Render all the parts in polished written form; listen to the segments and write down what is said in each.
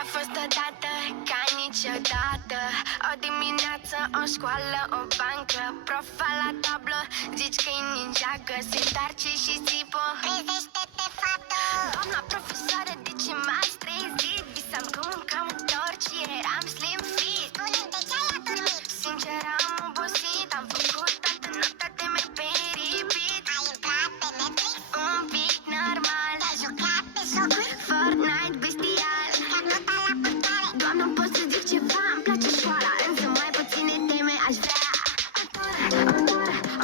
A fost odată ca niciodată. O dimineață, o școală, o bancă. Profa la tablă, zici că-i ninjacă. Se întoarce și zipă: trezește-te, fată! Doamna profesoară, de ce m-ați trezit? Visam că mâncam torci, eram slim fit. Spune-mi de ce ai adormit? Sincer, am obosit, am făcut toată noaptea teme pe repeat. Ai intrat pe Netflix? Un pic normal. Te-ai jucat pe jocuri? Fortnite bestial. Ca nota la purtare? Doamnă, pot să zic ceva? Îmi place școala, însă mai puține teme aș vrea.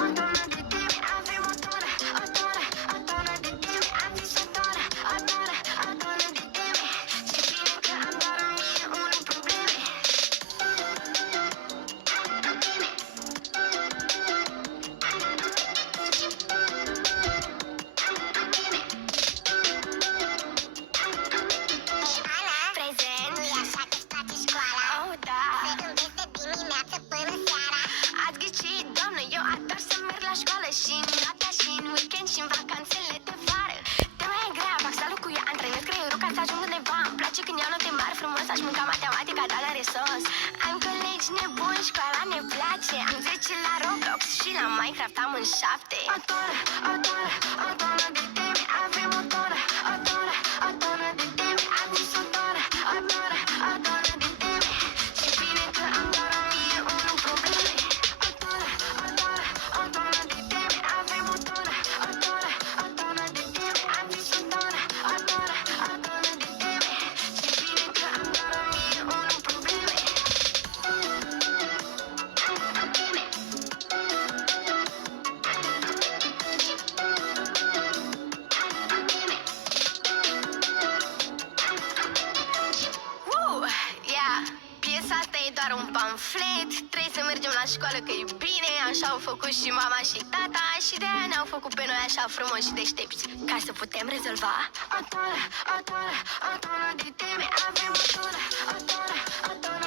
O tonă de teme, avem o tonă. O tonă de teme, am zis o tonă. O tonă de teme. Și bine că am doar 1001 probleme. Hei, Ana, Prezent. nu-i așa că-ți place școala? Oh, da. Să înveți de dimineață până seara? Ați ghicit, doamnă, eu ador să merg la școală. Și în noaptea, și în weekend, și în vacanțele de vară. Tema e grea, fac salut cu ea, antrenez creierul ca să ajung undeva. Îmi place când iau note mari, frumos, aș mânca matematica, dar la resos. Am colegi nebuni, școala ne place. Am 10 la Roblox și la Minecraft am în 7. O tonă de teme, avem o tonă. O tonă de teme, am zis o tonă. O tonă de teme. Și bine că am doar 1001 probleme. O tonă de teme, avem o tonă. O tonă de teme, am zis o tonă. O tonă de teme. Și bine că am doar 1001 probleme. Yeah, piesa asta e doar un pamflet. Trebuie să mergem la școală că e bine. Așa au făcut și mama și tata. Și de aia ne-au făcut pe noi așa frumoși și deștepți, ca să putem rezolva. O tonă de teme, avem o tonă. O tonă